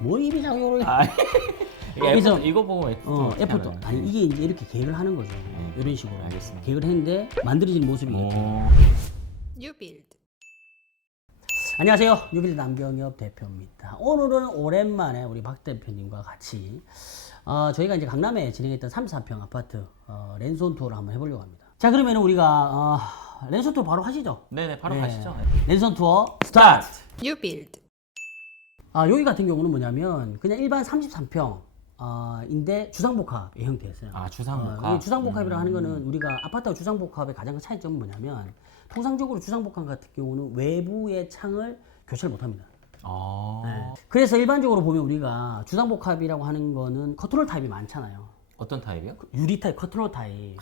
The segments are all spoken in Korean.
뭐 입이 자꾸 요런. 아, 그래서 이거 보고 애플도 아니 이게 이제 이렇게 계획을 하는 거죠. 이런 식으로 알겠습니다. 계획을 했는데 만들어진 모습이겠죠. 뉴빌드. 안녕하세요. 뉴빌드 남경엽 대표입니다. 오늘은 오랜만에 우리 박 대표님과 같이 저희가 이제 강남에 진행했던 34평 아파트 랜선 투어를 한번 해보려고 합니다. 자, 그러면 우리가 랜선 투어 바로 하시죠. 네네, 바로 네. 가시죠. 랜선 투어 스타트. 뉴빌드. 여기 같은 경우는 뭐냐면 그냥 일반 33평 인데 주상복합의 형태였어요. 아, 주상복합. 이 주상복합이라고 하는 거는 우리가 아파트와 주상복합의 가장 큰 차이점은 뭐냐면 통상적으로 주상복합 같은 경우는 외부의 창을 교체를 못합니다. 아, 그래서 일반적으로 보면 우리가 주상복합이라고 하는 거는 커튼홀 타입이 많잖아요. 어떤 타입이요? 유리 타입, 커튼홀 타입.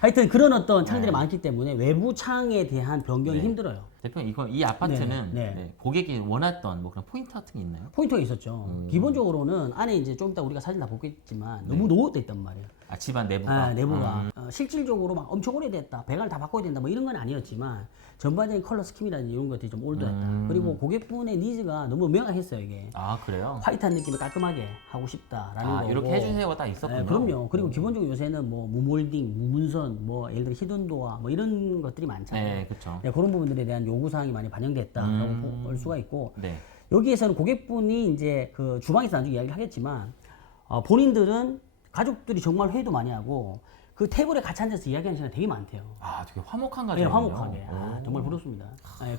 하여튼 그런 어떤 창들이 네. 많기 때문에 외부 창에 대한 변경이 네. 힘들어요. 대표님, 이 아파트는 네. 네, 고객이 원했던 뭐 그런 포인트 같은 게 있나요? 포인트가 있었죠. 기본적으로는 안에 이제 좀 이따 우리가 사진 다 보겠지만 너무 노후돼 있단 말이에요. 아, 집안 내부가. 내부가 실질적으로 막 엄청 오래됐다, 배관을 다 바꿔야 된다, 뭐 이런 건 아니었지만 전반적인 컬러 스킴이라든지 이런 것들이 좀 올드했다. 그리고 고객분의 니즈가 너무 명확했어요. 이게 아, 그래요? 화이트한 느낌을 깔끔하게 하고 싶다라는 거고. 이렇게 해주세요가 딱 있었군요. 그럼요. 그리고 기본적으로 요새는 뭐 무몰딩, 무문선, 뭐 예를 들어 히든도어 뭐 이런 것들이 많잖아요. 네, 그렇죠. 그런 부분들에 대한 요구 사항이 많이 반영됐다라고 볼 수가 있고. 네. 여기에서는 고객분이 이제 그 주방에서 나중에 이야기를 하겠지만 본인들은 가족들이 정말 회의도 많이 하고 그 테이블에 같이 앉아서 이야기하는 시간이 되게 많대요. 아, 되게 화목한 네, 가정이요. 화목하게. 정말 부럽습니다.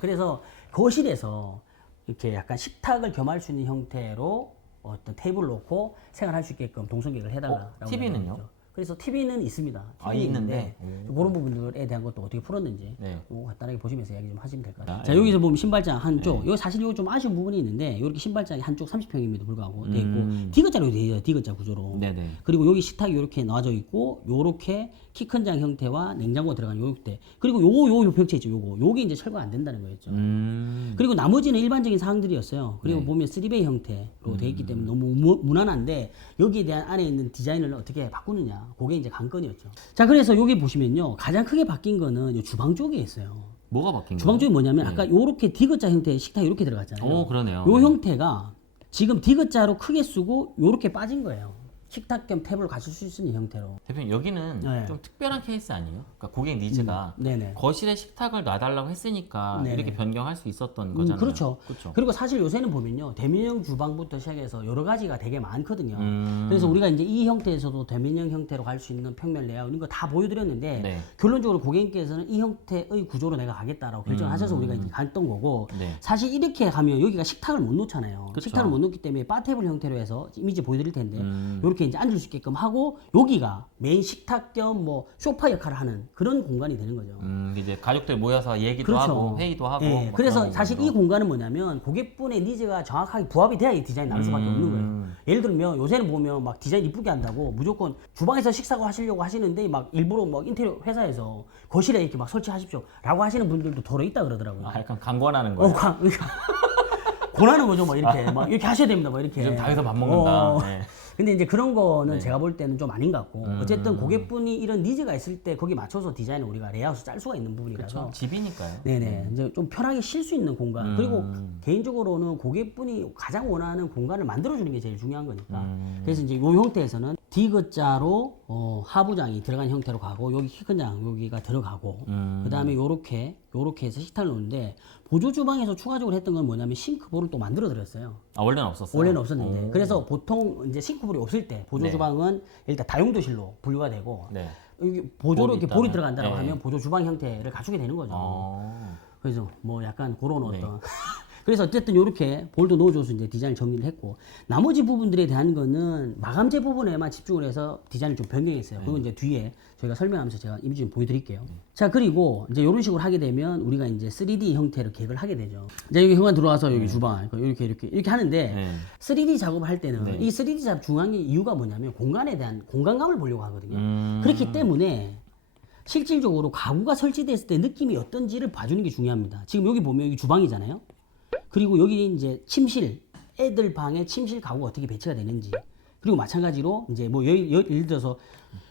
그래서 거실에서 이렇게 약간 식탁을 겸할 수 있는 형태로 어떤 테이블을 놓고 생활할 수 있게끔 동선계획을 해달라고. TV는요? 이야기하죠. 그래서 TV는 있습니다. 아, TV는 있는데? 그런 부분들에 대한 것도 어떻게 풀었는지 네. 요거 간단하게 보시면서 이야기 좀 하시면 될 것 같아요. 아, 자, 예. 여기서 보면 신발장 한쪽, 여기 사실 이거 좀 아쉬운 부분이 있는데 이렇게 신발장이 한쪽 30평임에도 불구하고 돼 있고 디귿자로 돼 있어요. 디귿자 구조로. 네네. 그리고 여기 식탁이 이렇게 놔져 있고 요렇게 키 큰 장 형태와 냉장고가 들어간 요 형태. 그리고 요 벽체 있죠. 요게 이제 철거가 안 된다는 거였죠. 그리고 그리고 나머지는 일반적인 사항들이었어요. 그리고 네. 보면 3베이 형태로 돼 있기 때문에 너무 무난한데 여기에 대한 안에 있는 디자인을 어떻게 바꾸느냐. 그게 이제 관건이었죠. 자, 그래서 여기 보시면요. 가장 크게 바뀐 거는 요 주방 쪽에 있어요. 뭐가 바뀐 거예요? 주방 쪽이 뭐냐면 아까 요렇게 디귿자 형태의 식탁이 이렇게 들어갔잖아요. 오, 그러네요. 요 형태가 지금 디귿자로 크게 쓰고 요렇게 빠진 거예요. 식탁 겸 탭을 갖출 수 있는 형태로. 대표님, 여기는 네. 좀 특별한 케이스 아니에요? 그러니까 고객 니즈가 네네. 거실에 식탁을 놔달라고 했으니까 네네. 이렇게 변경할 수 있었던 거잖아요. 그렇죠. 그렇죠. 그리고 사실 요새는 보면요. 대면형 주방부터 시작해서 여러 가지가 되게 많거든요. 음. 그래서 우리가 이제 이 형태에서도 대면형 형태로 갈 수 있는 평면 레이아웃 이런 거 다 보여드렸는데 네. 결론적으로 고객님께서는 이 형태의 구조로 내가 가겠다라고 결정하셔서 우리가 이제 갔던 거고 네. 사실 이렇게 가면 여기가 식탁을 못 놓잖아요. 그쵸. 식탁을 못 놓기 때문에 바 테이블 형태로 해서 이미지 보여드릴 텐데 음. 이렇게 이제 앉을 수 있게끔 하고 여기가 메인 식탁 겸 뭐 소파 역할을 하는 그런 공간이 되는 거죠. 이제 가족들 모여서 얘기도 그렇죠. 하고 회의도 하고. 예, 뭐 그래서 그런 사실 이 공간으로. 공간은 뭐냐면 고객분의 니즈가 정확하게 부합이 돼야 이 디자인이 나올 수밖에 없는 거예요. 예를 들면 요새는 보면 막 디자인 이쁘게 한다고 무조건 주방에서 식사를 하시려고 하시는데 막 일부러 막 인테리어 회사에서 거실에 이렇게 막 설치하십시오 라고 하시는 분들도 더러 있다 그러더라고요. 아, 약간 강권하는 거예요. 권하는 거죠, 뭐 이렇게 막 이렇게 하셔야 됩니다, 뭐 이렇게. 요즘 다 여기서 밥 먹는다. 네. 근데 이제 그런 거는 네. 제가 볼 때는 좀 아닌 것 같고 어쨌든 고객분이 이런 니즈가 있을 때 거기 맞춰서 디자인을 우리가 레이아웃을 짤 수가 있는 부분이라서 그렇죠. 집이니까요. 네네. 이제 좀 편하게 쉴 수 있는 공간. 그리고 개인적으로는 고객분이 가장 원하는 공간을 만들어주는 게 제일 중요한 거니까. 그래서 이제 이 형태에서는 디귿자로 하부장이 들어간 형태로 가고 여기 키 큰 장 여기가 들어가고 그 다음에 요렇게 해서 식탁을 놓는데 보조 주방에서 추가적으로 했던 건 뭐냐면 싱크볼을 또 만들어 드렸어요. 아, 원래는 없었어요? 원래는 없었는데 그래서 보통 이제 싱크볼이 없을 때 보조 네. 주방은 일단 다용도실로 분류가 되고 네. 여기 보조로 볼이 이렇게 볼이 있다면. 들어간다고 네. 하면 보조 주방 형태를 갖추게 되는 거죠. 그래서 뭐 약간 그런 네. 어떤 그래서 어쨌든 이렇게 볼도 넣어줘서 이제 디자인을 정리를 했고 나머지 부분들에 대한 거는 마감재 부분에만 집중을 해서 디자인을 좀 변경했어요. 그건 이제 뒤에 저희가 설명하면서 제가 이미지 좀 보여드릴게요. 자, 그리고 이제 이런 식으로 하게 되면 우리가 이제 3D 형태로 계획을 하게 되죠. 이제 여기 현관 들어와서 여기 주방 이렇게 하는데 네. 3D 작업을 할 때는 네. 이 3D 작업 중요한 이유가 뭐냐면 공간에 대한 공간감을 보려고 하거든요. 그렇기 때문에 실질적으로 가구가 설치됐을 때 느낌이 어떤지를 봐주는 게 중요합니다. 지금 여기 보면 여기 주방이잖아요. 그리고 여기 이제 침실, 애들 방에 침실 가구가 어떻게 배치가 되는지 그리고 마찬가지로 이제 뭐 예를 들어서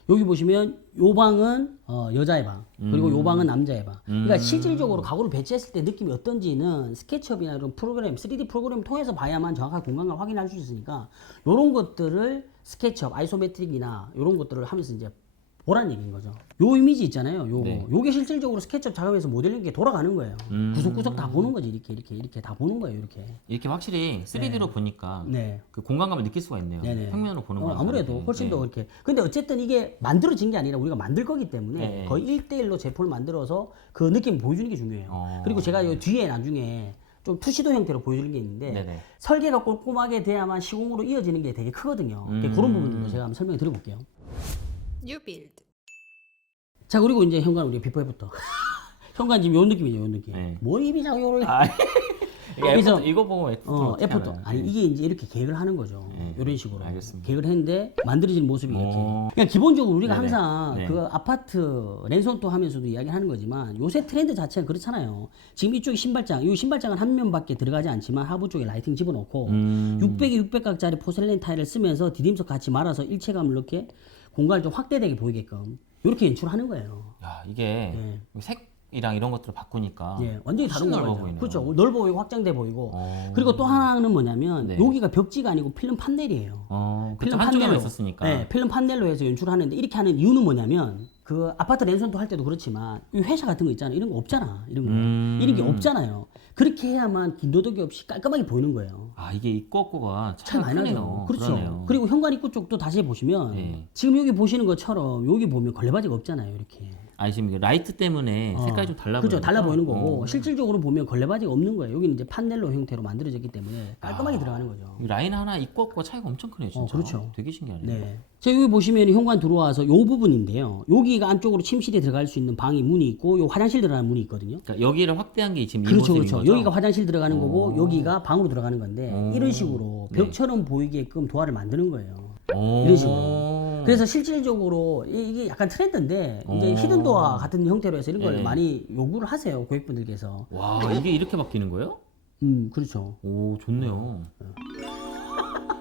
여기 보시면 요 방은 여자의 방 그리고 요 방은 남자의 방. 그러니까 실질적으로 가구를 배치했을 때 느낌이 어떤지는 스케치업이나 이런 프로그램, 3D 프로그램을 통해서 봐야만 정확한 공간을 확인할 수 있으니까 요런 것들을 스케치업, 아이소메트릭이나 요런 것들을 하면서 이제 보라는 얘기인 거죠. 요 이미지 있잖아요. 요게 실질적으로 스케치업 작업에서 모델링 게 돌아가는 거예요. 구석구석 다 보는 거지. 이렇게 다 보는 거예요. 이렇게 확실히 3D로 보니까 네. 그 공간감을 느낄 수가 있네요. 네네. 평면으로 보는 거 아무래도 훨씬 더 이렇게. 근데 어쨌든 이게 만들어진 게 아니라 우리가 만들 거기 때문에 네. 거의 1대1로 제품을 만들어서 그 느낌을 보여주는 게 중요해요. 그리고 제가 요 뒤에 나중에 좀 투시도 형태로 보여드린 게 있는데 네네. 설계가 꼼꼼하게 돼야만 시공으로 이어지는 게 되게 크거든요. 그런 부분들도 제가 한번 설명해 드려볼게요. New build. 자, 그리고 이제 현관 우리 비포 애프터. 현관 지금 요 느낌이죠, 요 느낌. 네. 뭐 입이 자꾸 요렇게. 그래서 이거 보고 애프터. 아니, 이게 이제 이렇게 계획을 하는 거죠. 네. 이런 식으로. 알겠습니다. 계획을 했는데 만들어진 모습이 이렇게. 오. 그러니까 기본적으로 우리가 네네. 항상 네. 그 아파트 랜선도 하면서도 이야기하는 거지만 요새 트렌드 자체가 그렇잖아요. 지금 이쪽에 신발장, 이 신발장은 한 면밖에 들어가지 않지만 하부 쪽에 라이팅 집어넣고 600에 600각짜리 포셀린 타일을 쓰면서 디딤석 같이 말아서 일체감을 이렇게 공간을 좀 확대되게 보이게끔 이렇게 연출하는 거예요. 야, 이게 네. 색이랑 이런 것들을 바꾸니까 예, 완전히 다른 훨씬 넓어 거죠. 보이네요. 그렇죠. 넓어 보이고 확장돼 보이고. 어. 그리고 또 하나는 뭐냐면 네. 여기가 벽지가 아니고 필름 판넬이에요. 그쵸, 한쪽에만 있었으니까. 네, 필름 판넬로 해서 연출하는데 이렇게 하는 이유는 뭐냐면 그 아파트 랜선도 할 때도 그렇지만 이 회사 같은 거 있잖아. 이런 거 없잖아. 이런 거. 이런 게 없잖아요. 그렇게 해야만 긴도덕이 없이 깔끔하게 보이는 거예요. 아, 이게 입구 없구가 차이 참 많이 나죠. 크네요. 그렇죠. 그러네요. 그리고 현관 입구 쪽도 다시 보시면 네. 지금 여기 보시는 것처럼 여기 보면 걸레바지가 없잖아요. 이렇게. 아, 지금 이게 라이트 때문에 색깔이 좀 달라 그렇죠. 보이니까. 달라 보이는 거고 실질적으로 보면 걸레바지가 없는 거예요. 여기는 이제 판넬로 형태로 만들어졌기 때문에 깔끔하게 들어가는 거죠. 이 라인 하나 입구 없구가 차이가 엄청 크네요, 진짜. 그렇죠. 되게 신기하네요. 네. 자, 여기 보시면 현관 들어와서 요 부분인데요. 여기가 안쪽으로 침실이 들어갈 수 있는 방이 문이 있고 요 화장실 들어가는 문이 있거든요. 그러니까 여기를 확대한 게 지금 이 그렇죠, 모습인 그렇죠. 거죠? 여기가 화장실 들어가는 거고 여기가 방으로 들어가는 건데 이런 식으로 벽처럼 보이게끔 도화를 만드는 거예요. 오. 이런 식으로. 그래서 실질적으로 이게 약간 트렌드인데 이제 히든 도어 같은 형태로 해서 이런 걸 네. 많이 요구를 하세요 고객분들께서. 와, 이게 이렇게 바뀌는 거예요? 그렇죠. 오, 좋네요.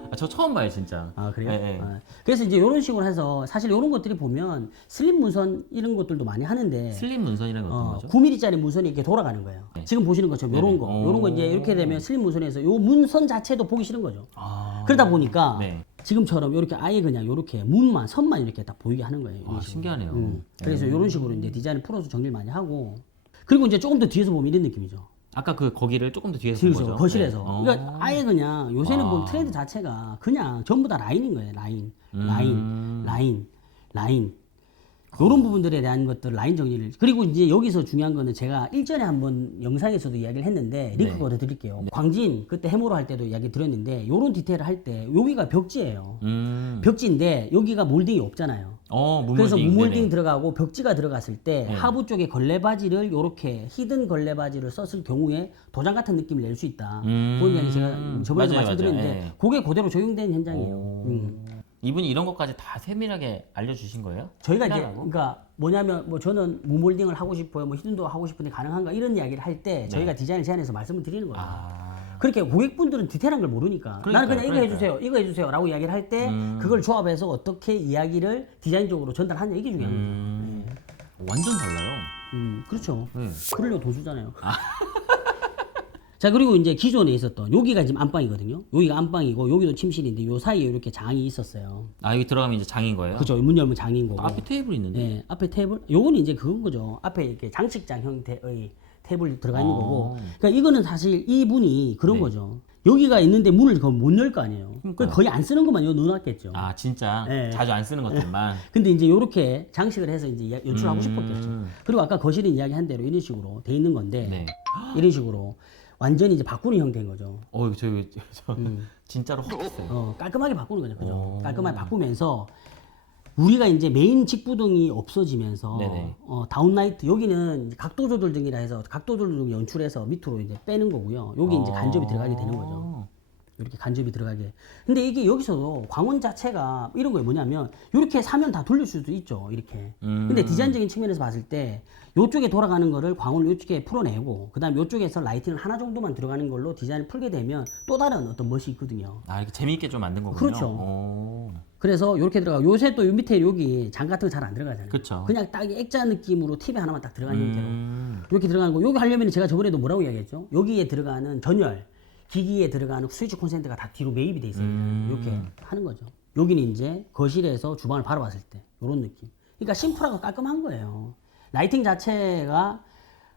아, 저 처음 봐요, 진짜. 아, 그래요? 네, 네. 아, 그래서 이제 이런 식으로 해서 사실 이런 것들이 보면 슬립 문선 이런 것들도 많이 하는데 슬립 문선이라는 건 어떤 거죠? 9mm짜리 문선이 이렇게 돌아가는 거예요. 네. 지금 보시는 것처럼 이런 거, 이런 거 이제 이렇게 되면 슬립 문선에서 요 문선 자체도 보기 싫은 거죠. 아, 그러다 보니까 네. 지금처럼 이렇게 아예 그냥 이렇게 문만 선만 이렇게 딱 보이게 하는 거예요. 이런 아, 식으로. 신기하네요. 그래서 이런 식으로 이제 디자인을 풀어서 정리를 많이 하고 그리고 이제 조금 더 뒤에서 보면 이런 느낌이죠. 아까 그 거기를 조금 더 뒤에서 본 그렇죠. 거죠? 거실에서. 네. 어. 그러니까 아예 그냥 요새는 보면 트렌드 자체가 그냥 전부 다 라인인 거예요. 라인. 이런 부분들에 대한 것들 라인 정리를. 그리고 이제 여기서 중요한 거는 제가 일전에 한번 영상에서도 이야기를 했는데 링크 네. 거둬 드릴게요. 광진 그때 해모로 할 때도 이야기 드렸는데 이런 디테일을 할 때 여기가 벽지예요. 벽지인데 여기가 몰딩이 없잖아요. 그래서 무몰딩 네네. 들어가고 벽지가 들어갔을 때 네. 하부 쪽에 걸레바지를 이렇게 히든 걸레바지를 썼을 경우에 도장 같은 느낌을 낼 수 있다. 그건 이야기 제가 저번에도 맞아요, 말씀드렸는데 맞아요. 네. 그게 그대로 적용된 현장이에요. 이분이 이런 것까지 다 세밀하게 알려주신 거예요? 저희가 이제 해달라고? 그러니까 뭐냐면 뭐 저는 무몰딩을 하고 싶어요, 뭐 히든도 하고 싶은데 가능한가 이런 이야기를 할 때 저희가 디자인을 제안해서 말씀을 드리는 거예요. 그렇게 고객분들은 디테일한 걸 모르니까 나는 그냥 이거 해주세요, 이거 해주세요라고 이야기를 할 때 그걸 조합해서 어떻게 이야기를 디자인적으로 전달하냐 이게 중요한 거예요. 완전 달라요. 그렇죠. 네. 그러려고 돈 주잖아요. 자, 그리고 이제 기존에 있었던 여기가 지금 안방이거든요. 여기가 안방이고 여기도 침실인데 요 사이에 이렇게 장이 있었어요. 아, 여기 들어가면 이제 장인 거예요? 그죠? 문 열면 장인 거고. 앞에 테이블 있는데. 네, 앞에 테이블. 요거는 이제 그건 거죠. 앞에 이렇게 장식장 형태의 테이블 들어가 있는 거고. 그러니까 이거는 사실 이 문이 그런 네. 거죠. 여기가 있는데 문을 못 열 거 아니에요. 그러니까 거의 안 쓰는 것만 요 넣어놨겠죠. 아, 진짜 네. 자주 안 쓰는 것들만. 근데 이제 요렇게 장식을 해서 이제 연출하고 싶었겠죠. 그리고 아까 거실은 이야기한 대로 이런 식으로 돼 있는 건데 네. 이런 식으로 완전히 이제 바꾸는 형태인 거죠. 저 진짜로 확 했어요. 깔끔하게 바꾸는 거죠. 그죠? 오. 깔끔하게 바꾸면서 우리가 이제 메인 직부등이 없어지면서 네네. 다운라이트 여기는 각도 조절 등이라 해서 각도 조절 등 연출해서 밑으로 이제 빼는 거고요. 여기 이제 간접이 들어가게 되는 거죠. 이렇게 간접이 들어가게. 근데 이게 여기서도 광원 자체가 이런 거에 뭐냐면 이렇게 사면 다 돌릴 수도 있죠. 이렇게. 근데 디자인적인 측면에서 봤을 때 이쪽에 돌아가는 거를 광원을 이쪽에 풀어내고 그다음 이쪽에서 라이팅을 하나 정도만 들어가는 걸로 디자인을 풀게 되면 또 다른 어떤 멋이 있거든요. 아, 이렇게 재미있게 좀 만든 거군요. 그렇죠. 오. 그래서 이렇게 들어가고 요새 또 요 밑에 여기 장 같은 거 잘 안 들어가잖아요. 그쵸. 그냥 딱 액자 느낌으로 TV 하나만 딱 들어가는 형태로 이렇게 들어가는 거. 여기 하려면 제가 저번에도 뭐라고 이야기했죠? 여기에 들어가는 전열, 기기에 들어가는 스위치 콘센트가 다 뒤로 매입이 돼 있어요. 이렇게 하는 거죠. 여기는 이제 거실에서 주방을 바라봤을 때 이런 느낌. 그러니까 심플하고 깔끔한 거예요. 라이팅 자체가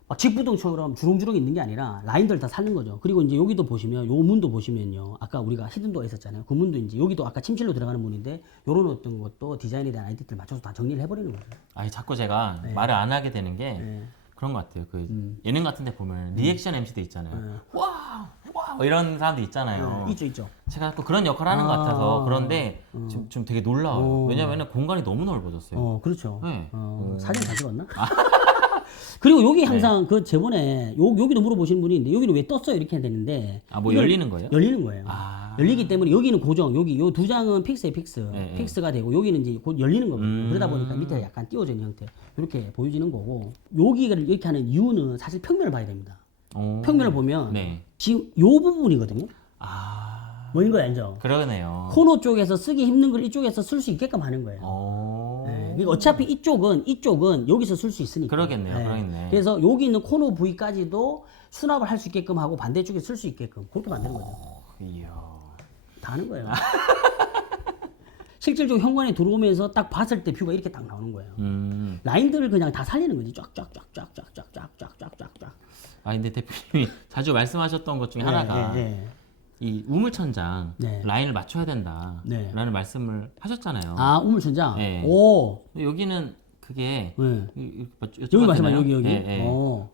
막 직부등처럼 주렁주렁 있는 게 아니라 라인들 다 살린 거죠. 그리고 이제 여기도 보시면 요 문도 보시면요. 아까 우리가 히든도어 있었잖아요. 그 문도 이제 여기도 아까 침실로 들어가는 문인데 요런 어떤 것도 디자인에 대한 아이디어들 맞춰서 다 정리를 해버리는 거죠. 아니 자꾸 제가 말을 안 하게 되는 게 네. 그런 것 같아요. 그 예능 같은 데 보면 리액션 MC도 있잖아요. 와우 와우 이런 사람도 있잖아요. 있죠. 제가 또 그런 역할을 하는 것 같아서 그런데 좀 되게 놀라워요. 왜냐면 공간이 너무 넓어졌어요. 그렇죠. 네. 사진 잘 찍었나? 그리고 여기 항상 그 저번에 여기도 물어보시는 분이 있는데 여기는 왜 떴어요? 이렇게 해야 되는데 뭐 이걸 열리는 거예요? 열리는 거예요. 아. 열리기 때문에 여기는 고정, 여기 요 두 장은 픽스에 픽스, 네, 픽스가 되고 여기는 이제 곧 열리는 거거든요. 그러다 보니까 밑에 약간 띄워져 있는 형태 이렇게 보여지는 거고 여기를 이렇게 하는 이유는 사실 평면을 봐야 됩니다. 평면을 보면 네. 지금 요 부분이거든요. 뭐인 거 알죠? 그러네요. 코너 쪽에서 쓰기 힘든 걸 이쪽에서 쓸 수 있게끔 하는 거예요. 네, 그러니까 어차피 이쪽은 여기서 쓸 수 있으니까. 그러겠네요. 그러겠네. 그래서 여기 있는 코너 부위까지도 수납을 할 수 있게끔 하고 반대쪽에 쓸 수 있게끔 그렇게 만드는 거죠. 이야. 다 하는 거예요. 실질적으로 현관에 들어오면서 딱 봤을 때 뷰가 이렇게 딱 나오는 거예요. 라인들을 그냥 다 살리는 거지. 쫙쫙쫙쫙쫙쫙쫙쫙쫙쫙. 아 근데 대표님이 자주 말씀하셨던 것 중에 하나가 이 우물천장 네. 라인을 맞춰야 된다라는 네. 말씀을 하셨잖아요. 우물천장. 네. 오. 여기는 그게 네. 여쭤봐도 여기 말씀하세요. 되나요? 여기. 네, 네. 어.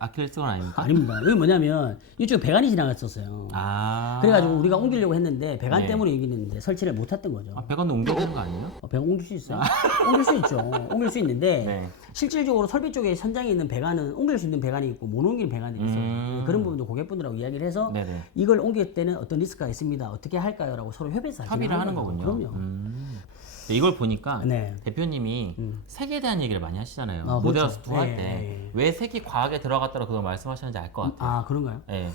아킬레스건 아닙니까? 아닙니다. 여기 뭐냐면 이쪽에 배관이 지나갔었어요. 그래가지고 우리가 옮기려고 했는데 배관 네. 때문에 여기는 이제 설치를 못했던 거죠. 배관도 옮겨야 되는 거 아니에요? 배관 옮길 수 있어요? 옮길 수 있죠. 옮길 수 있는데 네. 실질적으로 설비 쪽에 현장에 있는 배관은 옮길 수 있는 배관이 있고 못 옮기는 배관이 있어요. 그런 부분도 고객분들하고 이야기를 해서 네네. 이걸 옮길 때는 어떤 리스크가 있습니다. 어떻게 할까요? 라고 서로 협의해서 협의를 하는 거죠. 거군요. 그럼요. 이걸 보니까 네. 대표님이 색에 대한 얘기를 많이 하시잖아요. 그렇죠. 모델하우스 투어 할 네, 때 네. 왜 색이 과하게 들어갔다고 그걸 말씀하시는지 알 것 같아요. 그런가요? 네.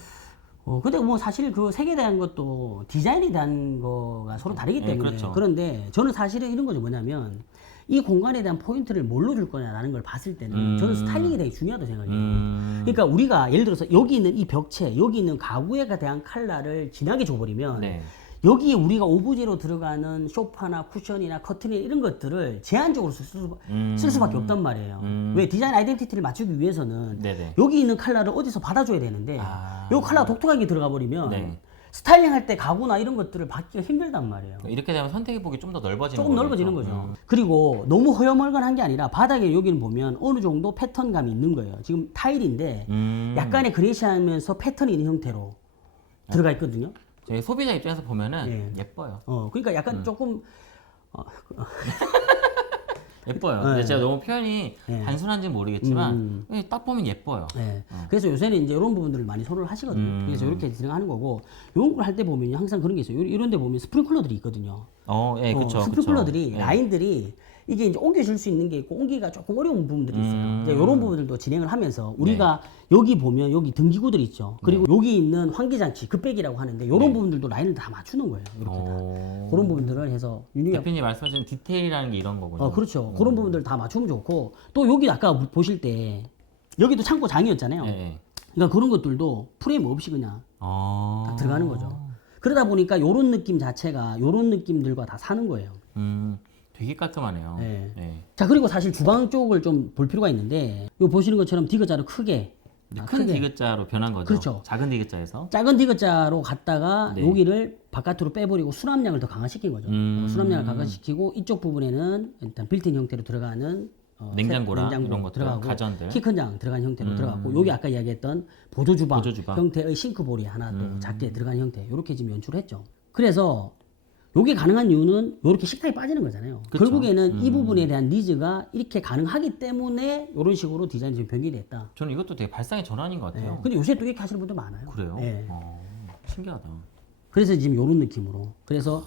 근데 뭐 사실 그 색에 대한 것도 디자인에 대한 거가 서로 다르기 때문에 그렇죠. 그런데 저는 사실은 이런 거죠. 뭐냐면 이 공간에 대한 포인트를 뭘로 줄 거냐라는 걸 봤을 때는 저는 스타일링이 되게 중요하다고 생각해요. 그러니까 우리가 예를 들어서 여기 있는 이 벽체, 여기 있는 가구에 대한 컬러를 진하게 줘버리면 네. 여기에 우리가 오브제로 들어가는 소파나 쿠션이나 커튼이나 이런 것들을 제한적으로 쓸 수밖에 없단 말이에요. 왜 디자인 아이덴티티를 맞추기 위해서는 네네. 여기 있는 컬러를 어디서 받아줘야 되는데 요 컬러가 독특하게 들어가 버리면 네. 스타일링 할 때 가구나 이런 것들을 받기가 힘들단 말이에요. 이렇게 되면 선택의 폭이 좀 더 넓어지는 조금 거죠. 넓어지는 거죠. 그리고 너무 허여멀건한 게 아니라 바닥에 여기는 보면 어느 정도 패턴감이 있는 거예요. 지금 타일인데 약간의 그레이시하면서 패턴이 있는 형태로 들어가 있거든요. 저희 소비자 입장에서 보면은 네. 예뻐요. 그러니까 약간 조금 예뻐요. 네. 근데 제가 너무 표현이 네. 단순한지 는 모르겠지만 딱 보면 예뻐요. 네. 그래서 요새는 이제 이런 부분들을 많이 선호를 하시거든요. 그래서 이렇게 진행하는 거고 이런 걸 할 때 보면 항상 그런 게 있어요. 이런 데 보면 스프링클러들이 있거든요. 예, 그렇죠. 스프링클러들이 네. 라인들이 이게 이제 옮겨질 수 있는 게 있고 옮기기가 조금 어려운 부분들이 있어요. 이제 이런 부분들도 진행을 하면서 우리가 여기 보면 여기 등기구들 있죠. 그리고 여기 있는 환기장치, 급백이라고 하는데 이런 부분들도 라인을 다 맞추는 거예요. 이렇게 다. 그런 부분들을 해서 유니가 대표님 말씀하신 디테일이라는 게 이런 거군요. 그렇죠. 그런 부분들 다 맞추면 좋고 또 여기 아까 보실 때 여기도 창고 장이었잖아요. 네. 그러니까 그런 것들도 프레임 없이 그냥 딱 들어가는 거죠. 그러다 보니까 요런 느낌 자체가 요런 느낌들과 다 사는 거예요. 되게 깔끔하네요. 네. 네. 자, 그리고 사실 주방 쪽을 좀 볼 필요가 있는데 요 보시는 것처럼 디귿자로 크게 큰 디귿자로 변한 거죠. 그렇죠. 작은 디귿자에서. 작은 디귿자로 갔다가 네. 여기를 바깥으로 빼버리고 수납량을 더 강화시킨 거죠. 수납량을 강화시키고 이쪽 부분에는 일단 빌트인 형태로 들어가는 냉장고랑 이런 것들, 가전들. 키 큰 장 들어간 형태로 들어갔고 여기 아까 이야기했던 보조주방, 보조주방. 형태의 싱크볼이 하나 또 작게 들어간 형태 이렇게 지금 연출을 했죠. 그래서 요게 가능한 이유는 이렇게 식탁이 빠지는 거잖아요. 그쵸. 결국에는 이 부분에 대한 니즈가 이렇게 가능하기 때문에 이런 식으로 디자인이 좀 변경이 됐다. 저는 이것도 되게 발상의 전환인 것 같아요. 근데 요새 또 이렇게 하시는 분들 많아요. 그래요? 네. 신기하다. 그래서 지금 이런 느낌으로. 그래서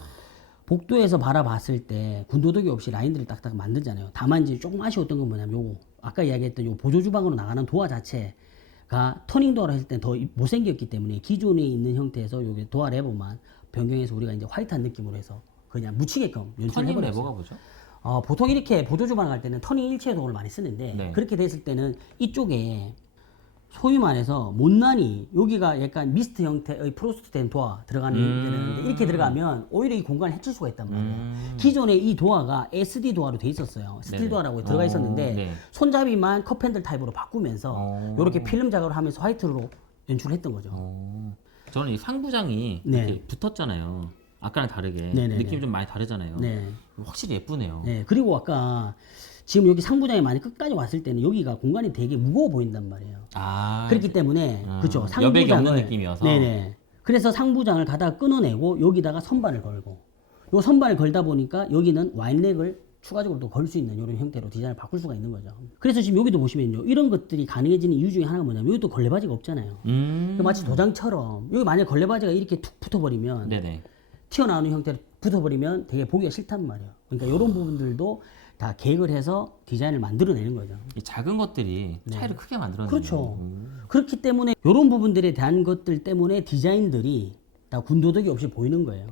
복도에서 바라봤을 때 군더더기 없이 라인들을 딱딱 만들잖아요. 다만 이제 조금 아쉬웠던 건 뭐냐면 요거 아까 이야기했던 요 보조주방으로 나가는 도어 자체가 터닝 도어를 했을 때 더 못생겼기 때문에 기존에 있는 형태에서 요게 도어 레버만 변경해서 우리가 이제 화이트한 느낌으로 해서 그냥 묻히게끔 터닝 연출해버렸어요. 레버가 뭐죠? 보통 이렇게 보조 주방을 할 때는 터닝 일체 도구를 많이 쓰는데 네. 그렇게 됐을 때는 이쪽에 소위 말해서 못난이 여기가 약간 미스트 형태의 프로스트된 도화 들어가는 데는데 이렇게 들어가면 오히려 이 공간을 해칠 수가 있단 말이에요. 기존에 이 도화가 SD 도화로 돼 있었어요. 스틸 네네. 도화라고 들어가 있었는데 네. 손잡이만 컵핸들 타입으로 바꾸면서 이렇게 필름 작업을 하면서 화이트로 연출했던 거죠. 저는 이 상부장이 네. 이렇게 붙었잖아요. 아까랑 다르게 네네네. 느낌이 좀 많이 다르잖아요. 네. 확실히 예쁘네요. 네, 그리고 아까 지금 여기 상부장이 만약 끝까지 왔을 때는 여기가 공간이 되게 무거워 보인단 말이에요. 아, 그렇기 때문에 그죠 여백이 없는 상부장을 느낌이어서. 네네. 그래서 상부장을 가다가 끊어내고 여기다가 선반을 걸고 요 선반을 걸다 보니까 여기는 와인렉을 추가적으로 또 걸 수 있는 이런 형태로 디자인을 바꿀 수가 있는 거죠. 그래서 지금 여기도 보시면요 이런 것들이 가능해지는 이유 중에 하나가 뭐냐면 여기 또 걸레바지가 없잖아요. 마치 도장처럼 여기 만약 걸레바지가 이렇게 툭 붙어버리면 네네. 튀어나오는 형태로 붙어버리면 되게 보기가 싫단 말이에요. 그러니까 이런 부분들도 다 계획을 해서 디자인을 만들어내는 거죠. 이 작은 것들이 차이를 크게 만들어내는 네. 그렇죠. 거예요. 그렇기 때문에 이런 부분들에 대한 것들 때문에 디자인들이 다 군더더기 없이 보이는 거예요.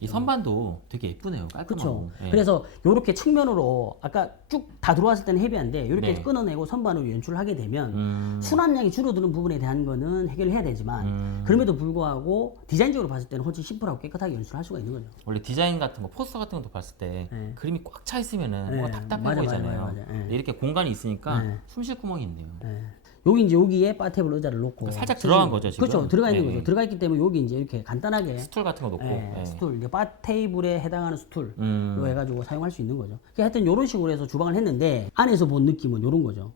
이 선반도 되게 예쁘네요. 깔끔하고. 그렇죠. 예. 그래서 이렇게 측면으로 아까 쭉 다 들어왔을 때는 헤비한데 이렇게 네. 끊어내고 선반으로 연출을 하게 되면 순환량이 줄어드는 부분에 대한 거는 해결을 해야 되지만 그럼에도 불구하고 디자인적으로 봤을 때는 훨씬 심플하고 깨끗하게 연출할 수가 있는 거죠. 원래 디자인 같은 거, 포스터 같은 것도 봤을 때 네. 그림이 꽉 차 있으면은 네. 뭔가 답답해 맞아, 보이잖아요. 맞아, 맞아. 네. 근데 이렇게 공간이 있으니까 네. 숨 쉴 구멍이 있네요. 여기 이제 여기에 바테이블 의자를 놓고 살짝 들어간 거죠, 지금? 그렇죠. 들어가 있는 네. 거죠. 들어가 있기 때문에 여기 이제 이렇게 간단하게 스툴 같은 거 놓고. 예, 예. 스툴, 이제 바 테이블에 해당하는 스툴로 해가지고 사용할 수 있는 거죠. 그러니까 하여튼 이런 식으로 해서 주방을 했는데 안에서 본 느낌은 이런 거죠.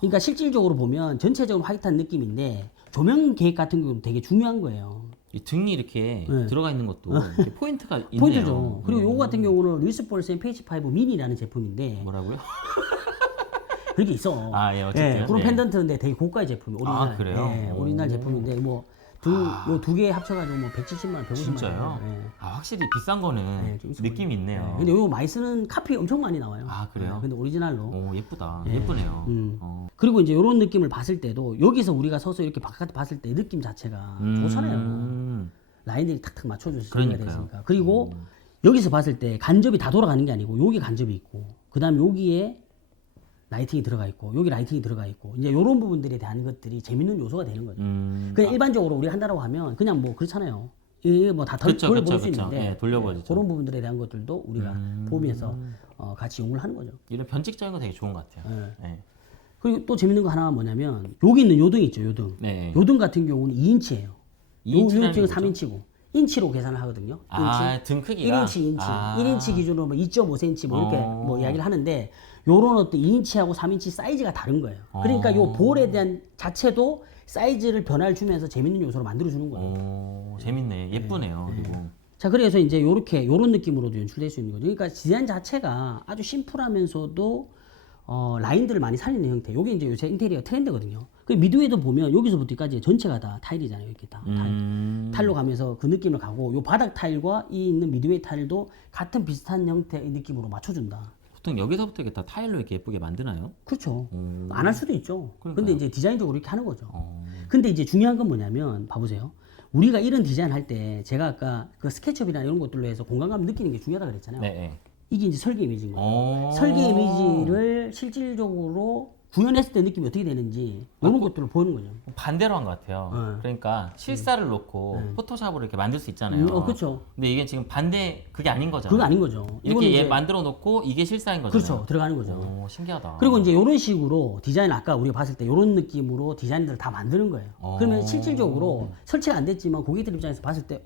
그러니까 실질적으로 보면 전체적으로 화이트한 느낌인데 조명 계획 같은 경우는 되게 중요한 거예요. 이 등이 이렇게 네. 들어가 있는 것도 이렇게 포인트가 있네요. 포인트죠. 그리고 요거 같은 경우는 루이스 볼센 페이지 5 미니라는 제품인데 뭐라고요? 그렇게 있어. 아, 예, 어쨌든. 그런 네. 펜던트인데 되게 고가의 제품이 오리지널. 아, 그래요? 예, 오리지널 제품인데 뭐 두 개 합쳐가지고 뭐 170만 원, 150만 원. 진짜요? 예. 아, 확실히 비싼 거는 좀 있어 느낌이 있네요. 근데 요거 많이 쓰는 카피 엄청 많이 나와요. 아, 그래요? 근데 오리지널로. 오, 예쁘다. 예쁘네요. 그리고 이제 이런 느낌을 봤을 때도 여기서 우리가 서서 이렇게 바깥에 봤을 때 느낌 자체가 좋잖아요. 라인들이 탁탁 맞춰줘서 정리가 그러니까요. 되니까. 그리고 여기서 봤을 때 간접이 다 돌아가는 게 아니고 여기 간접이 있고 그 다음 여기에 라이팅이 들어가 있고 여기 라이팅이 들어가 있고 이제 이런 부분들에 대한 것들이 재밌는 요소가 되는 거죠. 그냥 일반적으로 우리가 한다고 하면 그냥 뭐 그렇잖아요. 이게 뭐 다 그쵸, 돌려볼 그쵸, 수 그쵸. 있는데 예, 돌려보죠. 그런 부분들에 대한 것들도 우리가 보면서 같이 연구를 하는 거죠. 이런 변칙적인 거 되게 좋은 것 같아요. 네. 그리고 또 재밌는 거 하나가 뭐냐면 여기 있는 요등 있죠, 요등. 네. 요등 같은 경우는 2인치예요. 2인치라는 요등은 게 3인치고 인치로 계산을 하거든요. 아, 등 크기가? 1인치, 2인치. 아. 1인치 기준으로 뭐 2.5cm 뭐 이렇게 뭐 이야기를 하는데 요런 어떤 2인치하고 3인치 사이즈가 다른 거예요. 그러니까 요 볼에 대한 자체도 사이즈를 변화를 주면서 재밌는 요소로 만들어 주는 거예요. 오, 재밌네. 예쁘네요. 그리고. 자, 그래서 이제 요런 느낌으로도 연출될 수 있는 거죠. 그러니까 디자인 자체가 아주 심플하면서도 라인들을 많이 살리는 형태. 요게 이제 요새 인테리어 트렌드거든요. 그 미드웨이도 보면 여기서부터까지 전체가 다 타일이잖아요. 이렇게 다 타일로 가면서 그 느낌을 가고 요 바닥 타일과 이 있는 미드웨이 타일도 같은 비슷한 형태의 느낌으로 맞춰준다. 보통 여기서부터 이렇게 다 타일로 이렇게 예쁘게 만드나요? 그렇죠. 안 할 수도 있죠. 그러니까요. 근데 이제 디자인적으로 이렇게 하는 거죠. 근데 이제 중요한 건 뭐냐면 봐보세요. 우리가 이런 디자인 할 때 제가 아까 그 스케치업이나 이런 것들로 해서 공간감 느끼는 게 중요하다 그랬잖아요. 네. 네. 이게 이제 설계 이미지인 거예요. 오. 설계 이미지를 실질적으로 구현했을 때 느낌이 어떻게 되는지 이런 것들을 보이는 거죠. 반대로 한 것 같아요. 그러니까 실사를 놓고 포토샵으로 이렇게 만들 수 있잖아요. 그렇죠. 근데 이게 지금 반대 그게 아닌 거잖아요. 그거 아닌 거죠. 이렇게 이거는 얘 이제- 만들어 놓고 이게 실사인 거잖아요. 그렇죠. 들어가는 거죠. 오, 신기하다. 그리고 이제 이런 식으로 디자인 아까 우리가 봤을 때 이런 느낌으로 디자인들을 다 만드는 거예요. 그러면 실질적으로 설치가 안 됐지만 고객들 입장에서 봤을 때,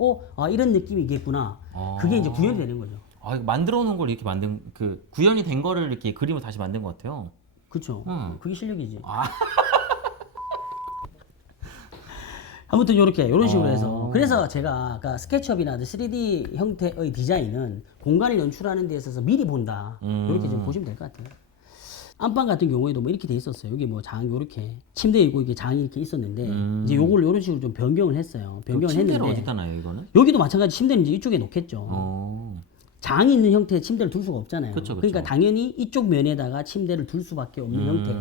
이런 느낌이겠구나. 그게 이제 구현이 되는 거죠. 아, 이거 만들어 놓은 걸 이렇게 만든 그 구현이 된 거를 이렇게 그림을 다시 만든 것 같아요. 그렇죠. 음. 그게 실력이지. 아무튼 이런 식으로 해서 그래서 제가 아까 스케치업이나 3D 형태의 디자인은 공간을 연출하는 데 있어서 미리 본다. 이렇게 좀 보시면 될 것 같아요. 안방 같은 경우에도 뭐 이렇게 돼 있었어요. 여기 뭐 장 요렇게 침대 있고 이게 장이 이렇게 있었는데 이제 요걸 이런 식으로 좀 변경을 했어요. 변경을 침대를 했는데 어디다 놔요, 이거는? 여기도 마찬가지 침대는 이제 이쪽에 놓겠죠. 장이 있는 형태의 침대를 둘 수가 없잖아요. 그쵸, 그쵸. 그러니까 당연히 이쪽 면에다가 침대를 둘 수밖에 없는 형태.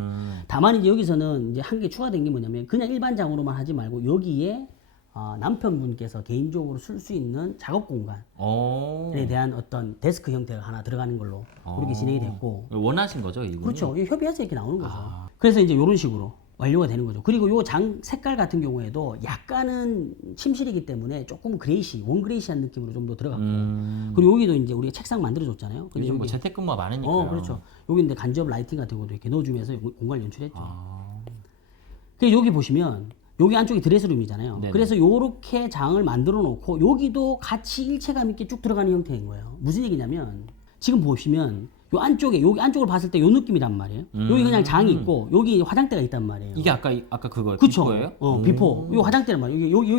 다만 이제 여기서는 이제 한 개 추가된 게 뭐냐면 그냥 일반 장으로만 하지 말고 여기에 남편분께서 개인적으로 쓸 수 있는 작업 공간에 대한 어떤 데스크 형태가 하나 들어가는 걸로 그렇게 진행이 됐고. 원하신 거죠, 이분이? 그렇죠. 이게 협의해서 이렇게 나오는 거죠. 그래서 이제 이런 식으로 완료가 되는 거죠. 그리고 요 장 색깔 같은 경우에도 약간은 침실이기 때문에 조금 그레이시, 원그레이시한 느낌으로 좀 더 들어갔고. 그리고 여기도 이제 우리가 책상 만들어줬잖아요. 근데 요즘 뭐 여기- 재택근무가 많으니까요. 그렇죠. 여기 이제 간접 라이팅 같은 것도 이렇게 넣어주면서 공간을 연출했죠. 그래서 여기 보시면 여기 안쪽이 드레스룸이잖아요. 네네. 그래서 요렇게 장을 만들어 놓고 여기도 같이 일체감 있게 쭉 들어가는 형태인 거예요. 무슨 얘기냐면 지금 보시면 요 안쪽에 여기 안쪽을 봤을 때 요 느낌이란 말이에요. 여기 그냥 장이 있고 여기 화장대가 있단 말이에요. 이게 아까 그거 그쵸? 비포예요? 비포. 요 화장대란 말이에요. 여기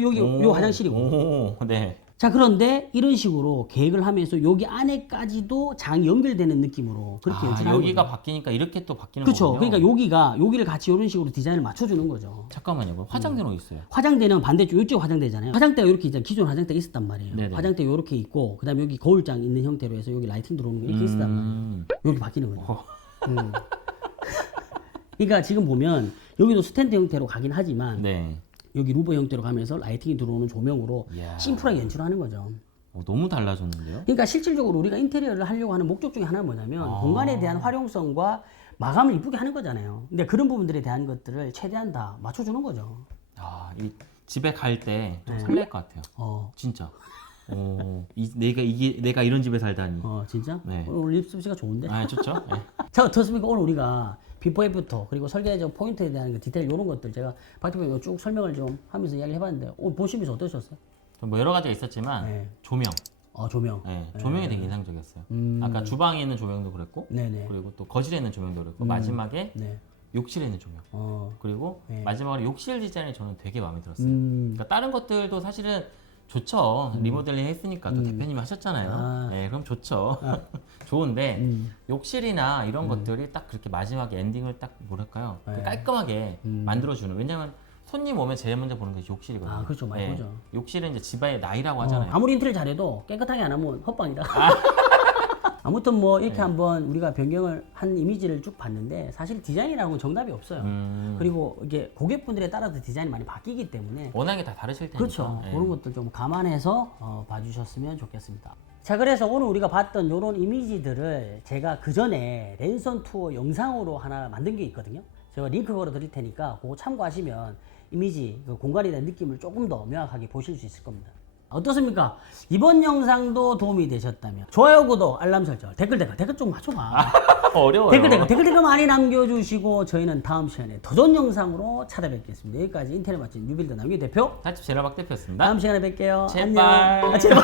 요 화장실이고. 오, 네. 자, 그런데 이런 식으로 계획을 하면서 여기 안에까지도 장이 연결되는 느낌으로 그렇게 연출하는 여기가 거죠. 바뀌니까 이렇게 또 바뀌는 그렇죠. 거군요. 그러니까 여기를 같이 이런 식으로 디자인을 맞춰주는 거죠. 잠깐만요. 그럼 화장대는 어디 있어요? 화장대는 반대쪽 이쪽 화장대잖아요. 화장대가 이렇게 이제 기존 화장대가 있었단 말이에요. 네네. 화장대 이렇게 있고 그다음에 여기 거울장 있는 형태로 해서 여기 라이팅 들어오는 게 이렇게 있었단 말이에요. 여기 바뀌는 거죠. 그러니까 지금 보면 여기도 스탠드 형태로 가긴 하지만 네. 여기 루버 형태로 가면서 라이팅이 들어오는 조명으로 이야. 심플하게 연출하는 거죠. 너무 달라졌는데요? 그러니까 실질적으로 우리가 인테리어를 하려고 하는 목적 중에 하나는 뭐냐면 공간에 대한 활용성과 마감을 이쁘게 하는 거잖아요. 근데 그런 부분들에 대한 것들을 최대한 다 맞춰주는 거죠. 이 집에 갈 때 좀 네. 설렐 것 같아요. 진짜. 내가 이런 집에 살다니. 진짜? 네. 오늘 립스비가 좋은데? 좋죠? 네. 자, 어떻습니까? 오늘 우리가 비포 애프터 그리고 설계적 포인트에 대한 그 디테일 이런 것들 제가 박 대표님 쭉 설명을 좀 하면서 이야기를 해봤는데 오늘 보시면서 어떠셨어요? 뭐 여러 가지가 있었지만 네. 조명. 조명. 조명이 되게 인상적이었어요. 아까 주방에 있는 조명도 그랬고, 네네. 그리고 또 거실에 있는 조명도 그랬고, 마지막에 네. 욕실에 있는 조명. 그리고 네. 마지막으로 욕실 디자인이 저는 되게 마음에 들었어요. 음. 그러니까 다른 것들도 사실은 좋죠. 리모델링 했으니까 또 대표님이 하셨잖아요. 네, 그럼 좋죠. 좋은데 욕실이나 이런 것들이 딱 그렇게 마지막에 엔딩을 딱 뭐랄까요? 깔끔하게 만들어주는. 왜냐면 손님 오면 제일 먼저 보는 게 욕실이거든요. 그렇죠. 많이 보죠. 욕실은 이제 집안의 나이라고 하잖아요. 아무리 인테리어 잘해도 깨끗하게 안 하면 헛방이다. 아무튼 뭐 이렇게 한번 우리가 변경을 한 이미지를 쭉 봤는데 사실 디자인이라고 는 정답이 없어요. 그리고 이게 고객분들에 따라서 디자인이 많이 바뀌기 때문에 워낙에 다 다르실 테니까. 그렇죠. 그런 것들 좀 감안해서 봐주셨으면 좋겠습니다. 자, 그래서 오늘 우리가 봤던 이런 이미지들을 제가 그 전에 랜선 투어 영상으로 하나 만든 게 있거든요. 제가 링크 걸어 드릴 테니까 그거 참고하시면 이미지, 그 공간에 대한 느낌을 조금 더 명확하게 보실 수 있을 겁니다. 어떻습니까? 이번 영상도 도움이 되셨다면 좋아요, 구독, 알람 설정, 댓글 좀 맞춰봐. 어려워요. 댓글 많이 남겨주시고 저희는 다음 시간에 더 좋은 영상으로 찾아뵙겠습니다. 여기까지 인터넷 맛집 뉴빌드 남규 대표. 사집 제라박 대표였습니다. 다음 시간에 뵐게요. 제발. 안녕. 제발.